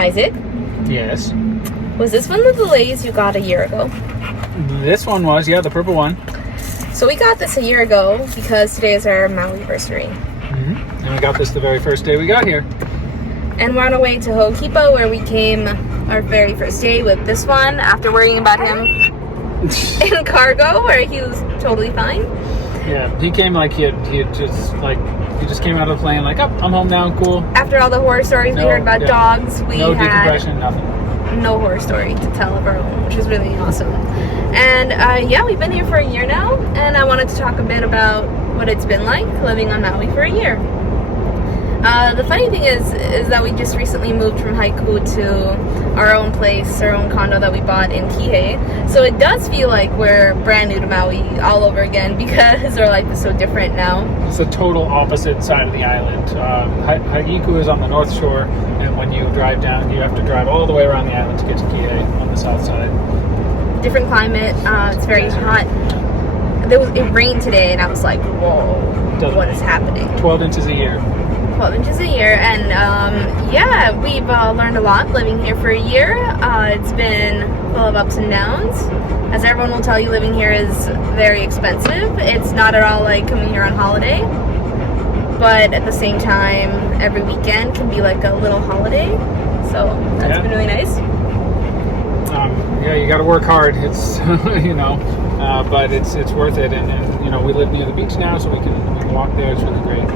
Isaac. Yes. Was this one of the delays you got a year ago? This one was, yeah, the purple one. So we got this a year ago because today is our Mauiversary. Mm-hmm. And we got this the very first day we got here. And we're on our way to Ho'okipa, where we came our very first day with this one after worrying about him in cargo, where he was totally fine. Yeah, he came like he just came out of the plane like, oh, I'm home now, cool. After all the horror stories we heard about dogs, we no had decompression, nothing. No horror story to tell of our own, which is really awesome. And yeah, we've been here for a year now, and I wanted to talk a bit about what it's been like living on Maui for a year. The funny thing is that we just recently moved from Haiku to our own place, our own condo that we bought in Kihei. So it does feel like we're brand new to Maui all over again because our life is so different now. It's the total opposite side of the island. Haiku is on the north shore, and when you drive down, you have to drive all the way around the island to get to Kihei on the south side. Different climate. It's very hot. It rained today, and I was like, whoa, what is happening? 12 inches a year. 12 inches a year, and yeah, we've learned a lot living here for a year. It's been full of ups and downs. As everyone will tell you, living here is very expensive. It's not at all like coming here on holiday, but at the same time, every weekend can be like a little holiday, so that's been really nice. Yeah, you got to work hard. It's but it's worth it, and we live near the beach now, so we can walk there. It's really great.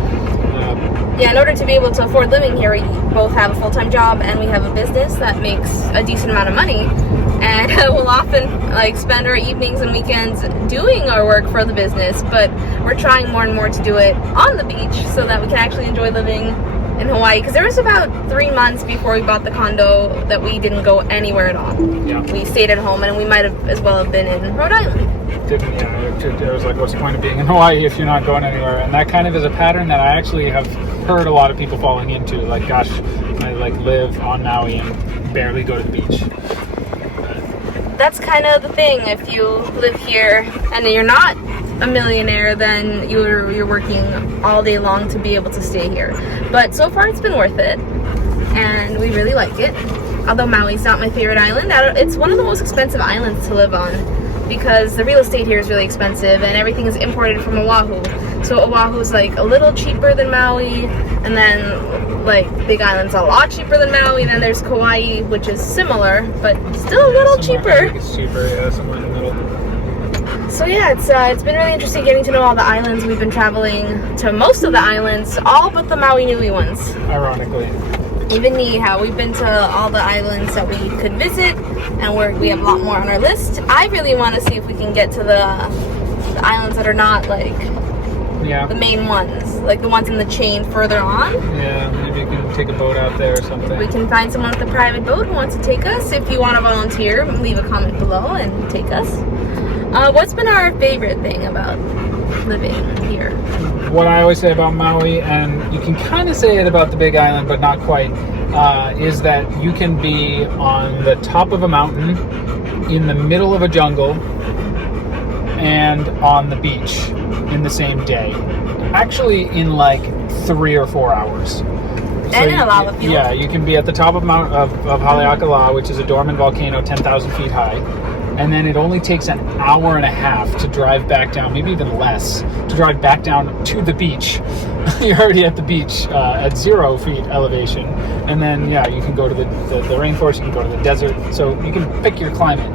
Yeah, in order to be able to afford living here, we both have a full-time job and we have a business that makes a decent amount of money. And we'll often spend our evenings and weekends doing our work for the business, but we're trying more and more to do it on the beach so that we can actually enjoy living in Hawaii. Because there was about 3 months before we bought the condo that we didn't go anywhere at all. Yeah. We stayed at home, and we might have as well have been in Rhode Island. It was like, what's the point of being in Hawaii if you're not going anywhere? And that kind of is a pattern that I actually have heard a lot of people falling into. Like, gosh, I live on Maui and barely go to the beach. That's kind of the thing. If you live here and you're not a millionaire, then you're working all day long to be able to stay here. But so far it's been worth it, and we really like it. Although Maui's not my favorite island, it's one of the most expensive islands to live on because the real estate here is really expensive and everything is imported from Oahu. So Oahu's like a little cheaper than Maui, and then Big Island's a lot cheaper than Maui, and then there's Kauai, which is similar but still a little cheaper. I think it's cheaper, yeah, somewhere in the middle. So yeah, it's been really interesting getting to know all the islands. We've been traveling to most of the islands, all but the Maui Nui ones. Ironically. Even Niihau, we've been to all the islands that we could visit, and we have a lot more on our list. I really want to see if we can get to the islands that are not the main ones, like the ones in the chain further on. Yeah, maybe you can take a boat out there or something. We can find someone with a private boat who wants to take us. If you want to volunteer, leave a comment below and take us. What's been our favorite thing about living here? What I always say about Maui, and you can kind of say it about the Big Island, but not quite, is that you can be on the top of a mountain, in the middle of a jungle, and on the beach in the same day. Actually, in 3 or 4 hours. And in a lava field. Yeah, you can be at the top of Haleakala, which is a dormant volcano 10,000 feet high. And then it only takes an hour and a half to drive back down, maybe even less, to drive back down to the beach. You're already at the beach at 0 feet elevation. And then, yeah, you can go to the rainforest, you can go to the desert. So you can pick your climate,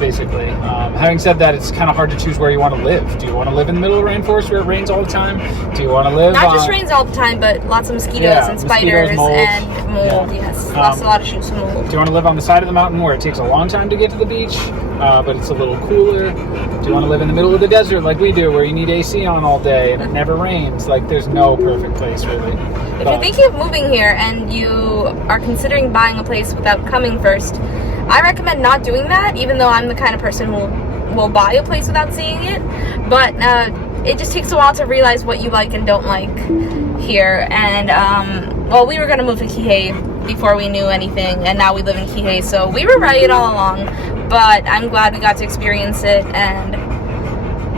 basically. Having said that, it's kind of hard to choose where you want to live. Do you want to live in the middle of the rainforest where it rains all the time? Do you want to live... Not just rains all the time, but lots of mosquitoes and spiders and mold, yes. A lot of shoots from mold. Do you want to live on the side of the mountain where it takes a long time to get to the beach, but it's a little cooler? Do you want to live in the middle of the desert like we do, where you need AC on all day and it never rains? There's no perfect place, really. If you're thinking of moving here and you are considering buying a place without coming first, I recommend not doing that, even though I'm the kind of person who will buy a place without seeing it. But it just takes a while to realize what you like and don't like here. And, we were going to move to Kihei before we knew anything, and now we live in Kihei, so we were right all along. But I'm glad we got to experience it, and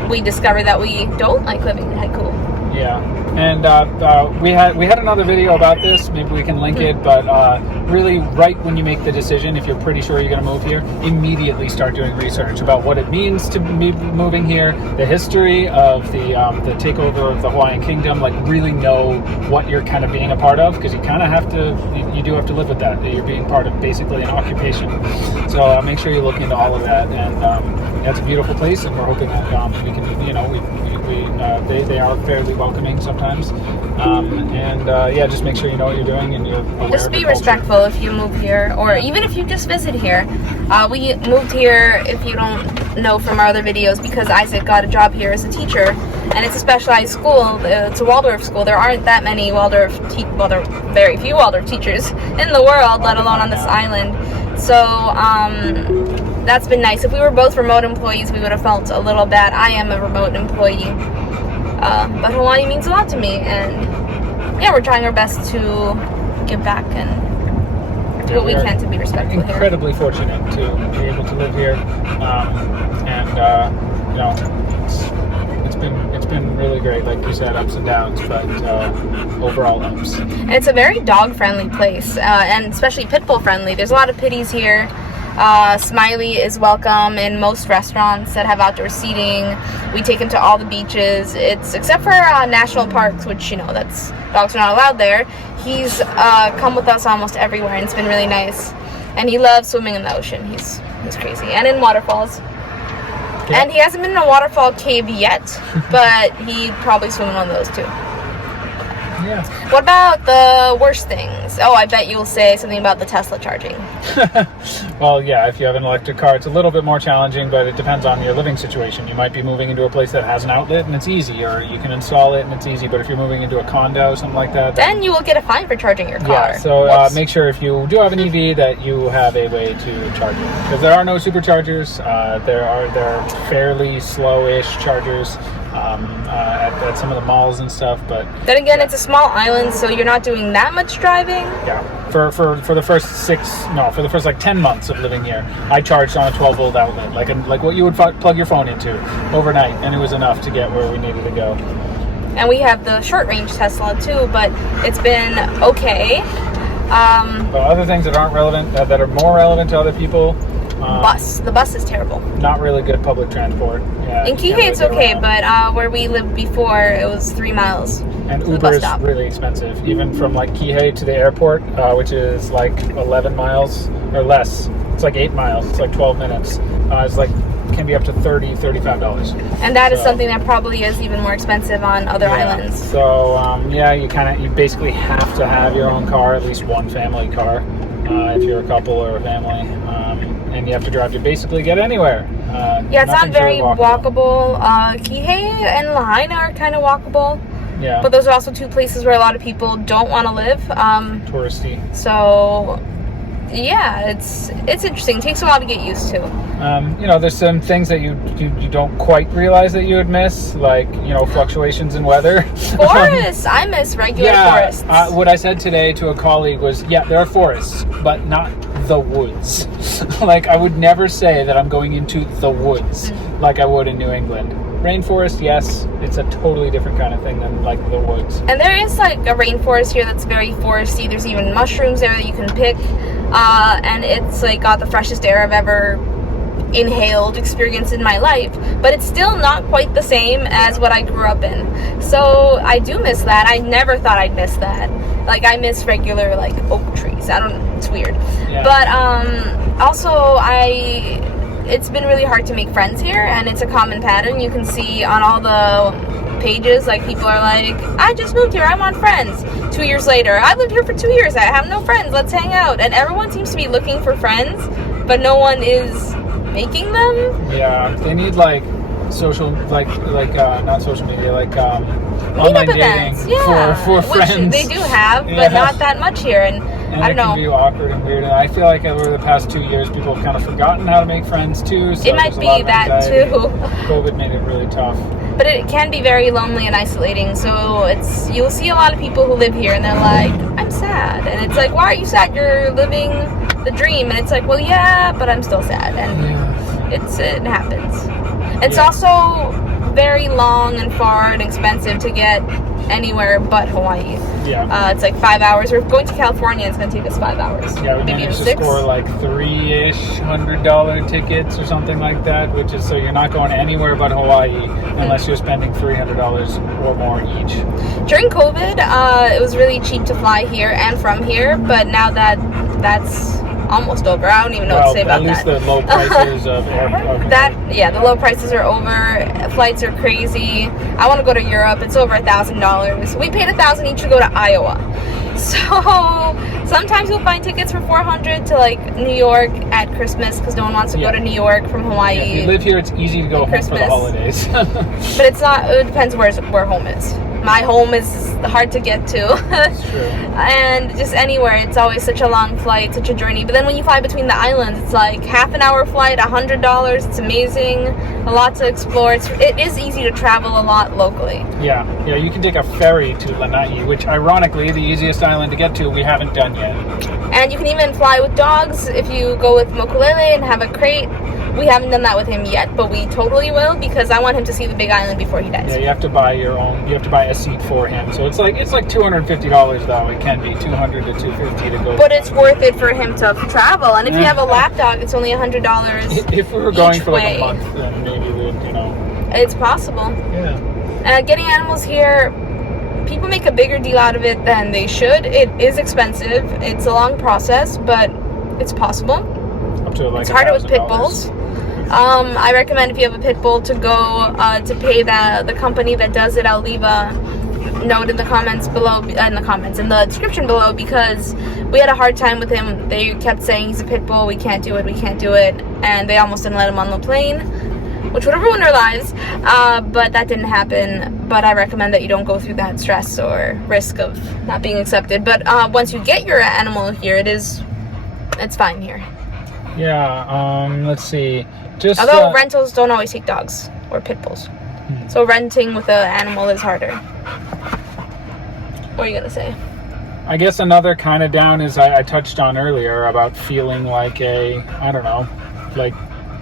we discovered that we don't like living in Haiku. Yeah. And we had another video about this. Maybe we can link it. But really, right when you make the decision, if you're pretty sure you're going to move here, immediately start doing research about what it means to be moving here, the history of the takeover of the Hawaiian Kingdom. Like, really know what you're kind of being a part of, because you kind of have to. You do have to live with that. You're being part of basically an occupation. So make sure you look into all of that. And it's a beautiful place, and we're hoping that we can. They are fairly welcoming sometimes, just make sure you know what you're doing and you're aware just of be the culture. respectful if you move here, or even if you just visit here. We moved here, if you don't know from our other videos, because Isaac got a job here as a teacher, and it's a specialized school. It's a Waldorf school. There aren't that many there are very few Waldorf teachers in the world, let alone on this island. So that's been nice. If we were both remote employees, we would have felt a little bad. I am a remote employee, but Hawaii means a lot to me, and yeah, we're trying our best to give back and do what we can to be respectful here. Incredibly fortunate to be able to live here, it's been really great. Like you said, ups and downs, but overall ups. And it's a very dog-friendly place, and especially pitbull friendly. There's a lot of pitties here. Smiley is welcome in most restaurants that have outdoor seating. We take him to all the beaches. It's except for national parks, which that's dogs are not allowed there. He's come with us almost everywhere, and it's been really nice. And he loves swimming in the ocean. He's crazy, and in waterfalls. Yeah. And he hasn't been in a waterfall cave yet, but he'd probably swim in one of those too. Yeah. What about the worst things? Oh, I bet you'll say something about the Tesla charging. Well, yeah, if you have an electric car, it's a little bit more challenging, but it depends on your living situation. You might be moving into a place that has an outlet and it's easy, or you can install it and it's easy, but if you're moving into a condo, something like that, then you will get a fine for charging your car. Yeah, so make sure if you do have an EV that you have a way to charge it. Because there are no superchargers. There are fairly slow-ish chargers at some of the malls and stuff, but then again, it's a small island, so you're not doing that much driving. Yeah, for the first like 10 months of living here, I charged on a 12-volt outlet, like what you would plug your phone into overnight, and it was enough to get where we needed to go. And we have the short-range Tesla too, but it's been okay. But other things that aren't relevant, that are more relevant to other people. The bus is terrible. Not really good public transport. Yeah, in Kihei it's okay, but where we lived before, it was 3 miles. And Uber is really expensive, even from like Kihei to the airport, which is like 11 miles or less. It's like 8 miles. It's like 12 minutes. Can be up to $35. And that is something that probably is even more expensive on other islands. So you basically have to have your own car, at least one family car, if you're a couple or a family. And you have to drive to basically get anywhere. It's not very walkable. Kihei and Lahaina are kind of walkable. Yeah. But those are also two places where a lot of people don't want to live. Touristy. So, yeah, it's interesting. It takes a while to get used to. There's some things that you don't quite realize that you would miss, like, fluctuations in weather. Forests! I miss regular forests. What I said today to a colleague was, there are forests, but not the woods. Like, I would never say that I'm going into the woods like I would in New England. Rainforest, yes, it's a totally different kind of thing than like the woods. And there is like a rainforest here that's very foresty. There's even mushrooms there that you can pick, and it's like got the freshest air I've ever experienced in my life, but it's still not quite the same as what I grew up in. So I do miss that. I never thought I'd miss that. Like, I miss regular like oak trees. I don't know, it's weird. Yeah. But also it's been really hard to make friends here, and it's a common pattern. You can see on all the pages, like, people are like, I just moved here, I want friends. 2 years later, I lived here for 2 years, I have no friends, let's hang out. And everyone seems to be looking for friends, but no one is making them. Yeah, they need like social, not social media, online dating for friends. Which they do have, but not that much here. And I don't know. It can be awkward and weird. And I feel like over the past 2 years, people have kind of forgotten how to make friends too. So it might be that too. COVID made it really tough. But it can be very lonely and isolating. So you'll see a lot of people who live here, and they're like, I'm sad. And it's like, why are you sad? You're living the dream. And it's like, well, yeah, but I'm still sad. And it happens. It's also very long and far and expensive to get anywhere but Hawaii. Yeah. It's like 5 hours. We're going to California. It's going to take us 5 hours. Yeah, we maybe managed to 6. score like $300 tickets or something like that, which is so you're not going anywhere but Hawaii unless you're spending $300 or more each. During COVID, it was really cheap to fly here and from here, but now that's almost over. I don't even know what to say about that. At least the low prices of the low prices are over. Flights are crazy. I want to go to Europe. It's over $1,000. We paid $1,000 each to go to Iowa. So sometimes you'll find tickets for $400 to like New York at Christmas because no one wants to go to New York from Hawaii. Yeah, if you live here, it's easy to go home for the holidays. But it's not. It depends where home is. My home is hard to get to. That's true. And just anywhere, it's always such a long flight, such a journey. But then when you fly between the islands, it's like half an hour flight, $100. It's amazing. A lot to explore. It is easy to travel a lot locally. Yeah, you can take a ferry to Lanai, which ironically, the easiest island to get to, we haven't done yet. And you can even fly with dogs if you go with Mokulele and have a crate. We haven't done that with him yet, but we totally will because I want him to see the Big Island before he dies. Yeah, you have to buy your own. You have to buy a seat for him. So it's like $250 though. It can be $200 to $250 to go. But it's worth it for him to travel. And if you have a lap dog, it's only $100. If we were going for like a month, then maybe we'd, It's possible. Yeah. Getting animals here, people make a bigger deal out of it than they should. It is expensive. It's a long process, but it's possible. Up to like it's harder with pit bulls. I recommend if you have a pit bull to go to pay the company that does it. I'll leave a note in the comments below, in the description below, because we had a hard time with him. They kept saying he's a pit bull, we can't do it, and they almost didn't let him on the plane, which would have ruined our lives, but that didn't happen. But I recommend that you don't go through that stress or risk of not being accepted. But once you get your animal here, it's fine here. Yeah, let's see. Although rentals don't always take dogs or pit bulls. So renting with an animal is harder. What are you going to say? I guess another kind of down is I touched on earlier about feeling like like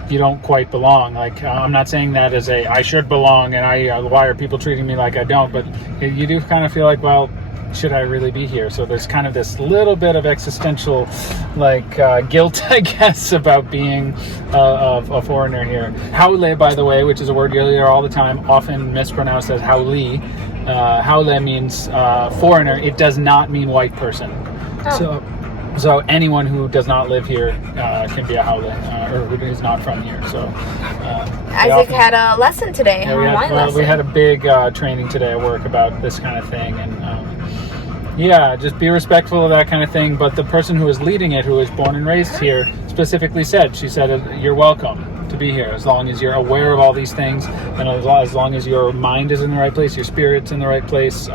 you don't quite belong. Like, I'm not saying that as I should belong and why are people treating me like I don't, but you do kind of feel like, well, should I really be here? So there's kind of this little bit of existential guilt, I guess, about being a foreigner here. Haole, by the way, which is a word you'll hear all the time, often mispronounced as haole. Haole means foreigner. It does not mean white person. Oh. So anyone who does not live here can be a haole, or who is not from here. So Isaac had a lesson today, we had a big training today at work about this kind of thing, and just be respectful of that kind of thing. But the person who is leading it, who was born and raised here, specifically said, you're welcome to be here as long as you're aware of all these things, and as long as your mind is in the right place, your spirit's in the right place,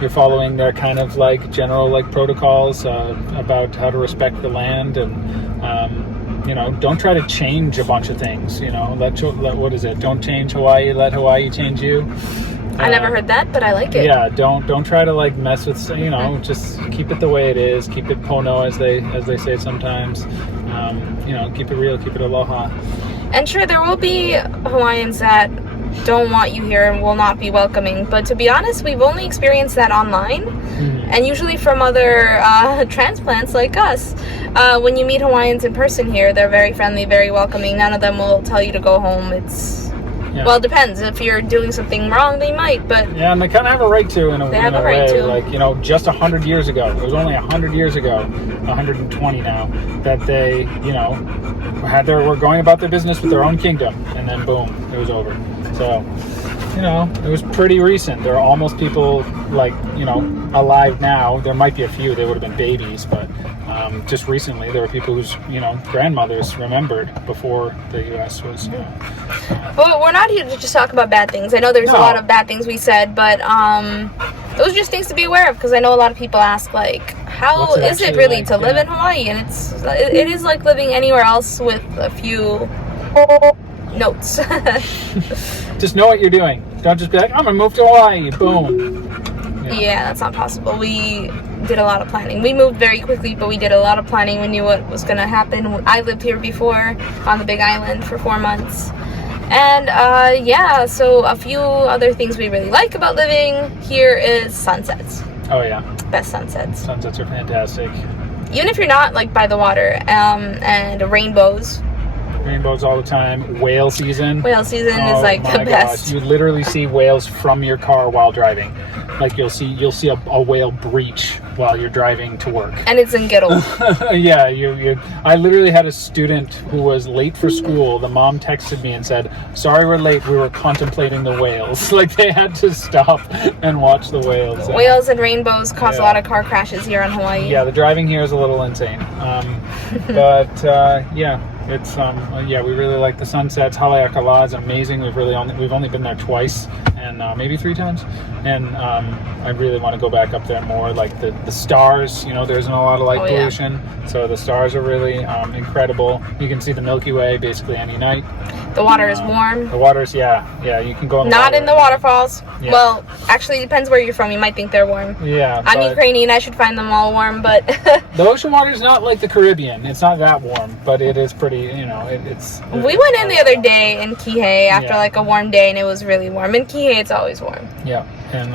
you're following their kind of general protocols about how to respect the land, and don't try to change a bunch of things. What is it? Don't change Hawaii, let Hawaii change you. I never heard that, but I like it. Yeah, don't try to mess with, just keep it the way it is. Keep it pono, as they say sometimes. Keep it real, keep it aloha. And sure, there will be Hawaiians that don't want you here and will not be welcoming. But to be honest, we've only experienced that online, and usually from other transplants like us. When you meet Hawaiians in person here, they're very friendly, very welcoming. None of them will tell you to go home. Well, it depends. If you're doing something wrong, they might, but... Yeah, and they kind of have a right to, in a way. They have a right to. Just 100 years ago, it was only 100 years ago, 120 now, that they, were going about their business with their own kingdom, and then boom, it was over. So, it was pretty recent. There are almost people, alive now. There might be a few, they would have been babies, but... just recently, there were people whose, grandmothers remembered before the U.S. was... But we're not here to just talk about bad things. I know there's a lot of bad things we said, but those are just things to be aware of, because I know a lot of people ask, how is it really to live in Hawaii? And it is like living anywhere else with a few notes. Just know what you're doing. Don't just be like, I'm going to move to Hawaii. Boom. Yeah, that's not possible. We did a lot of planning. We moved very quickly, but we did a lot of planning. We knew what was going to happen. I lived here before on the Big Island for 4 months, And yeah, so a few other things we really like about living here is sunsets. Oh yeah. Best sunsets. Sunsets are fantastic. Even if you're not like by the water, and rainbows. Rainbows all the time. Whale season. Whale season is like the best. Gosh. You literally see whales from your car while driving. Like you'll see a whale breach while you're driving to work. And it's in Ghetto. Yeah, I literally had a student who was late for school. The mom texted me and said, "Sorry, we're late. We were contemplating the whales." Like they had to stop and watch the whales. Whales and rainbows cause a lot of car crashes here in Hawaii. Yeah, the driving here is a little insane. But yeah. It's yeah, we really like the sunsets. Haleakala is amazing. We've only been there twice and maybe 3 times, and I really want to go back up there more. Like the stars, you know, there isn't a lot of light pollution, so the stars are really incredible. You can see the Milky Way basically any night. The water is warm. The water's yeah, you can go in the Not water. in the waterfalls. Yeah. Well, actually, it depends where you're from. You might think they're warm. Yeah, I'm Ukrainian. I should find them all warm, but the ocean water is not like the Caribbean. It's not that warm, but it is pretty. You know, it's. We went in the other day in Kihei after like a warm day, and it was really warm. In Kihei, it's always warm. Yeah, and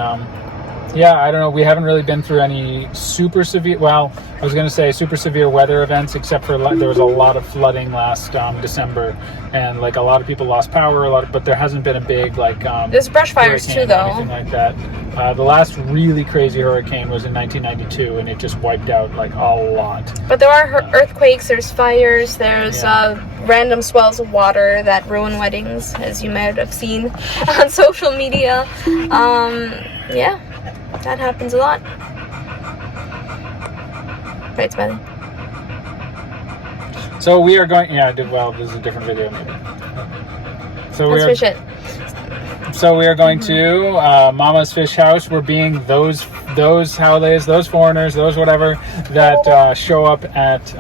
yeah, I don't know. We haven't really been through any super severe. Well, I was going to say super severe weather events, except for there was a lot of flooding last December, and like a lot of people lost power. But there hasn't been a big like. There's brush fires too, though. Anything like that. The last really crazy hurricane was in 1992, and it just wiped out like a lot. But there are earthquakes. There's fires. There's random swells of water that ruin weddings, as you might have seen on social media. Yeah. That happens a lot. Right, Smiley? So we are going... Yeah, well, this is a different video, maybe. So Let's fish it. So we are going to Mama's Fish House. We're being those Haoles, those foreigners, those whatever, that show up at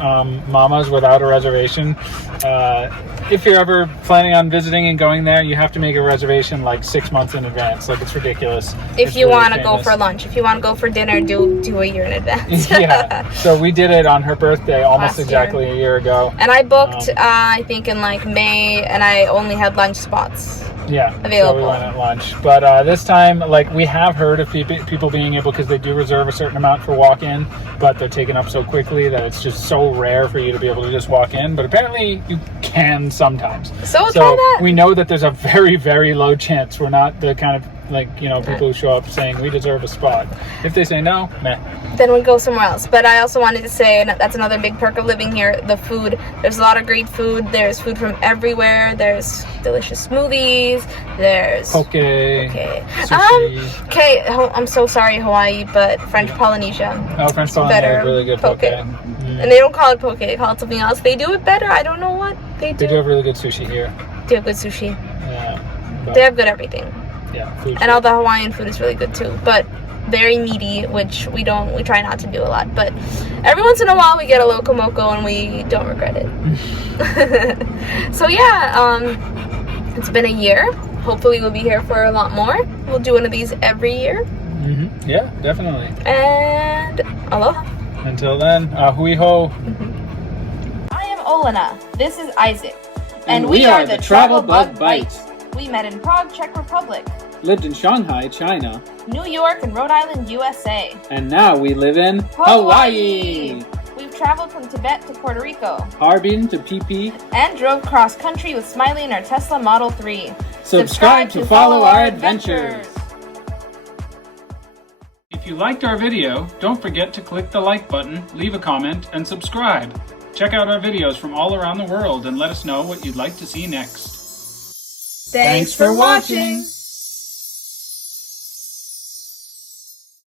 Mama's without a reservation. If you're ever planning on visiting and going there, you have to make a reservation like 6 months in advance. Like, it's ridiculous. If you want to go for lunch. If you want to go for dinner, do a year in advance. Yeah. So we did it on her birthday almost exactly a year ago. And I booked, I think, in like May, and I only had lunch spots. Yeah, available. So we went at lunch. But this time, like, we have heard of people being able, because they do reserve a certain amount for walk-in, but they're taken up so quickly that it's just so rare for you to be able to just walk in. But apparently you can sometimes. So try that. We know that there's a very, very low chance we're not the kind of, like, you know, people who show up saying we deserve a spot. If they say no, meh. Then we go somewhere else. But I also wanted to say, and that's another big perk of living here, the food. There's a lot of great food. There's food from everywhere. There's delicious smoothies. There's poke. Sushi. Okay, I'm so sorry, Hawaii, but French Polynesia. Oh, French Polynesia is really good poke. And they don't call it poke, they call it something else. They do it better. I don't know what they do. They do have really good sushi here. They have good sushi. Yeah. They have good everything. Yeah, food. And all the Hawaiian food is really good too, but very meaty, which we try not to do a lot. But every once in a while we get a loco moco and we don't regret it. So yeah, it's been a year. Hopefully we'll be here for a lot more. We'll do one of these every year. Mm-hmm. Yeah, definitely. And aloha. Until then, hui ho. I am Olena. This is Isaac. And we are the Travel Bug Bite. We met in Prague, Czech Republic. Lived in Shanghai, China. New York and Rhode Island, USA. And now we live in Hawaii. We've traveled from Tibet to Puerto Rico. Harbin to Phi. And drove cross country with Smiley in our Tesla Model 3. Subscribe to follow our adventures. If you liked our video, don't forget to click the like button, leave a comment, and subscribe. Check out our videos from all around the world and let us know what you'd like to see next. Thanks for watching!